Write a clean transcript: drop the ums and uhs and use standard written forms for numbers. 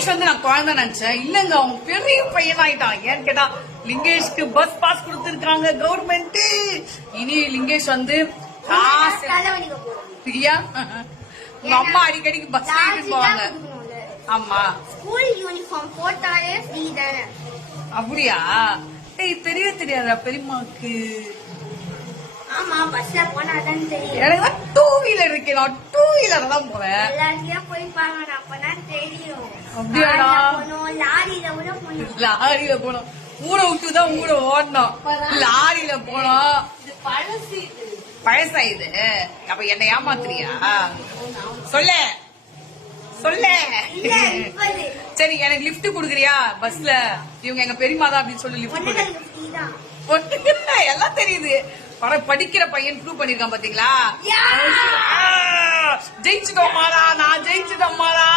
லிங்கேஷ் வந்து நான் குழந்தை நினைச்சேன். இல்லங்க அவங்க பெரிய பையன் ஆயிட்டான். ஏன்னு கேட்டா லிங்கேஷ்க்கு பஸ் பாஸ் கொடுத்திருக்காங்க கவர்மெண்ட். இனி லிங்கேஷ் வந்து பிரியா உங்க அம்மா அடிக்கடிக்கு பஸ் ஏறிட்டு போவாங்க. ஆமா ஸ்கூல் யூனிஃபார்ம் போட்டாலே ஃப்ரீ தானே. அப்படியா? ஏய் தெரியவே தெரியாதா பெரியம்மாக்கு? ஆமா பஸ்ல போனா தான் தெரியும். எனக்கு டூ வீலர் இருக்கு. நான் டூ வீலர் தான் போவேன். எல்லாத்தையும் போய் பாருங்க அப்பதான் தெரியும். அப்படியாடா? லாரியில கூட போனோம். லாரியில போனோம். ஊரை விட்டுதான் ஊரை ஓடணும். லாரியில போனோம். பழசா இது? அப்ப என்ன ஏமாத்துறியா? சொல்ல சொல்ல. சரி எனக்கு லிப்ட் குடுக்குறியா பஸ்ல? இவங்க எங்க பெரியமா தான் அப்படின்னு சொல்லி லிப்ட் கொடு. எல்லாம் தெரியுது. படிக்கிற பையன் ப்ரூவ் பண்ணிருக்கான் பாத்தீங்களா? ஜெயிச்சுட்டோம் மாலா. நான் ஜெயிச்சுட்டோம் மாலா.